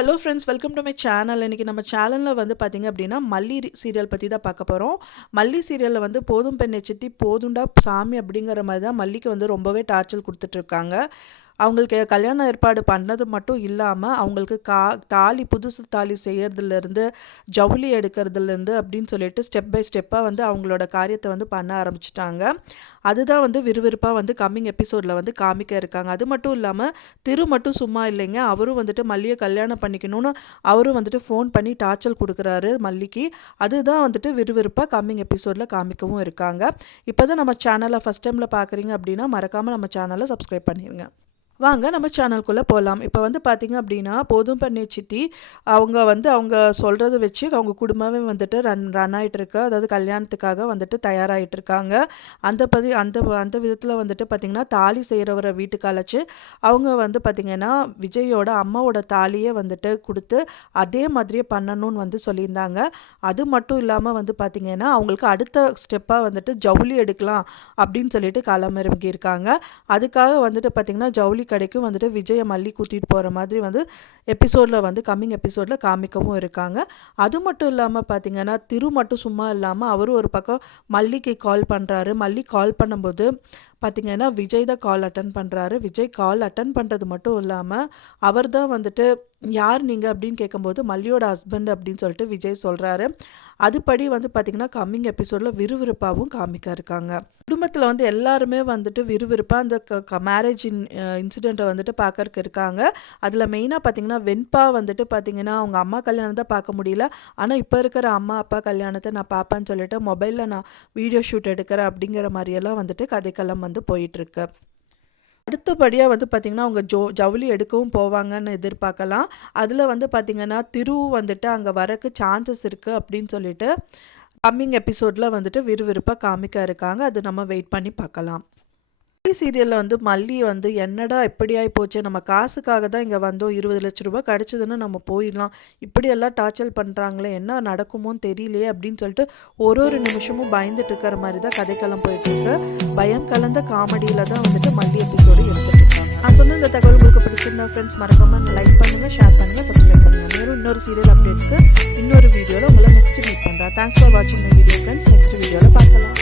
Hello friends, welcome to my channel. இன்றைக்கி நம்ம சேனலில் வந்து பார்த்திங்க அப்படின்னா மல்லி சீரியல் பற்றி தான் பார்க்க போகிறோம். மல்லி சீரியலில் வந்து போதும் பெண்ணை சித்தி போதுண்டா சாமி அப்படிங்கிற மாதிரி தான் மல்லிக்கு வந்து ரொம்பவே டார்ச்சர் கொடுத்துட்ருக்காங்க. அவங்களுக்கு கல்யாண ஏற்பாடு பண்ணது மட்டும் இல்லாமல் அவங்களுக்கு தாலி புதுசு தாலி செய்கிறதுலேருந்து ஜவுளி எடுக்கிறதுலேருந்து அப்படின்னு சொல்லிட்டு ஸ்டெப் பை ஸ்டெப்பாக வந்து அவங்களோட காரியத்தை வந்து பண்ண ஆரம்பிச்சிட்டாங்க. அதுதான் வந்து விறுவிறுப்பாக வந்து கம்மிங் எபிசோடில் வந்து காமிக்க இருக்காங்க. அது மட்டும் இல்லாமல் திரு மட்டும் சும்மா இல்லைங்க, அவரும் வந்துட்டு மல்லியை கல்யாணம் பண்ணிக்கணும்னு அவரும் வந்துட்டு ஃபோன் பண்ணி டார்ச்சர் கொடுக்குறாரு மல்லிக்கு. அதுதான் வந்துட்டு விறுவிறுப்பாக கம்மிங் எபிசோடில் காமிக்கவும் இருக்காங்க. இப்போ தான் நம்ம சேனலை ஃபஸ்ட் டைமில் பார்க்குறீங்க அப்படின்னா மறக்காமல் நம்ம சேனலை சப்ஸ்கிரைப் பண்ணிடுங்க. வாங்க நம்ம சேனலுக்குள்ளே போகலாம். இப்போ வந்து பார்த்திங்க அப்படின்னா போதும் பெண்ணை சித்தி அவங்க சொல்கிறத வச்சு அவங்க குடும்பமே வந்துட்டு ரன் ஆகிட்டுருக்கு. அதாவது கல்யாணத்துக்காக வந்துட்டு தயாராகிட்டுருக்காங்க. அந்த விதத்தில் வந்துட்டு பார்த்திங்கன்னா தாலி செய்கிறவரை வீட்டுக்கு அழைச்சி அவங்க வந்து பார்த்திங்கன்னா விஜயோட அம்மாவோட தாலியை வந்துட்டு கொடுத்து அதே மாதிரியே பண்ணணும்னு வந்து சொல்லியிருந்தாங்க. அது மட்டும் இல்லாமல் வந்து பார்த்திங்கன்னா அவங்களுக்கு அடுத்த ஸ்டெப்பாக வந்துட்டு ஜவுளி எடுக்கலாம் அப்படின்னு சொல்லிட்டு களமிறங்கியிருக்காங்க. அதுக்காக வந்துட்டு பார்த்திங்கன்னா ஜவுளி கடைக்கும் வந்துட்டு விஜயை மல்லி கூட்டிகிட்டு போகிற மாதிரி வந்து எபிசோடில் வந்து கம்மிங் எபிசோடில் காமிக்கவும் இருக்காங்க. அது மட்டும் இல்லாமல் பார்த்திங்கன்னா திரு மட்டும் சும்மா இல்லாமல் அவரும் ஒரு பக்கம் மல்லிக்கு கால் பண்ணுறாரு. மல்லி கால் பண்ணும்போது பார்த்திங்கன்னா விஜய் தான் கால் அட்டன் பண்ணுறாரு. விஜய் கால் அட்டன் பண்ணுறது மட்டும் இல்லாமல் அவர் தான் வந்துட்டு யார் நீங்கள் அப்படின்னு கேட்கும்போது மல்லியோட ஹஸ்பண்ட் அப்படின்னு சொல்லிட்டு விஜய் சொல்கிறாரு. அதுபடி வந்து பார்த்திங்கன்னா கம்மிங் எபிசோடில் விறுவிறுப்பாகவும் காமிக்க இருக்காங்க. குடும்பத்தில் வந்து எல்லாருமே வந்துட்டு விறுவிறுப்பாக அந்த மேரேஜ் இன்சிடெண்ட்டை வந்துட்டு பார்க்கறக்கு இருக்காங்க. அதில் மெயினாக பார்த்திங்கன்னா வெண்பா வந்துட்டு பார்த்திங்கன்னா அவங்க அம்மா கல்யாணம் தான் பார்க்க முடியல, ஆனால் இப்போ இருக்கிற அம்மா அப்பா கல்யாணத்தை நான் பார்ப்பேன்னு சொல்லிட்டு மொபைலில் நான் வீடியோ ஷூட் எடுக்கிறேன் அப்படிங்கிற மாதிரியெல்லாம் வந்துட்டு கதைக்களம் வந்து போயிட்டுருக்கு. அடுத்தபடியாக வந்து பார்த்திங்கன்னா அவங்க ஜவுளி எடுக்கவும் போவாங்கன்னு எதிர்பார்க்கலாம். அதில் வந்து பார்த்திங்கன்னா திரு வந்துட்டு அங்கே வரக்கு சான்சஸ் இருக்குது அப்படின்னு சொல்லிட்டு கம்மிங் எபிசோடில் வந்துட்டு விறுவிறுப்பாக காமிக்க இருக்காங்க. அது நம்ம வெயிட் பண்ணி பார்க்கலாம். சீரியலில் வந்து மல்லி வந்து என்னடா இப்படி ஆகி போச்சு, நம்ம காசுக்காக தான் இங்கே வந்தோம், 20 லட்ச ரூபா கிடச்சிதுன்னு நம்ம போயிடலாம், இப்படியெல்லாம் டார்ச்சர் பண்ணுறாங்களே, என்ன நடக்குமோன்னு தெரியலையே அப்படின்னு சொல்லிட்டு ஒரு நிமிஷமும் பயந்துட்டு இருக்கிற மாதிரி தான் கதைக்களம் போயிட்டுருக்கு. பயம் கலந்த காமெடியில் தான் வந்துட்டு மல்லி எபிசோடு எடுத்துகிட்டு இருக்காங்க. நான் சொன்ன இந்த தகவல் உங்களுக்கு பிடிச்சிருந்தா ஃப்ரெண்ட்ஸ் மறக்காமல் லைக் பண்ணுங்கள், ஷேர் பண்ணுங்கள், சப்ஸ்கிரைப் பண்ணுங்கள். மேலும் இன்னொரு சீரியல் அப்டேட்ஸ்க்கு இன்னொரு வீடியோவில் உங்களை நெக்ஸ்ட் மீட் பண்ணுறேன். தேங்க்ஸ் ஃபார் வாட்சிங் மை வீடியோ ஃப்ரெண்ட்ஸ். நெக்ஸ்ட் வீடியோவில் பார்க்கலாம்.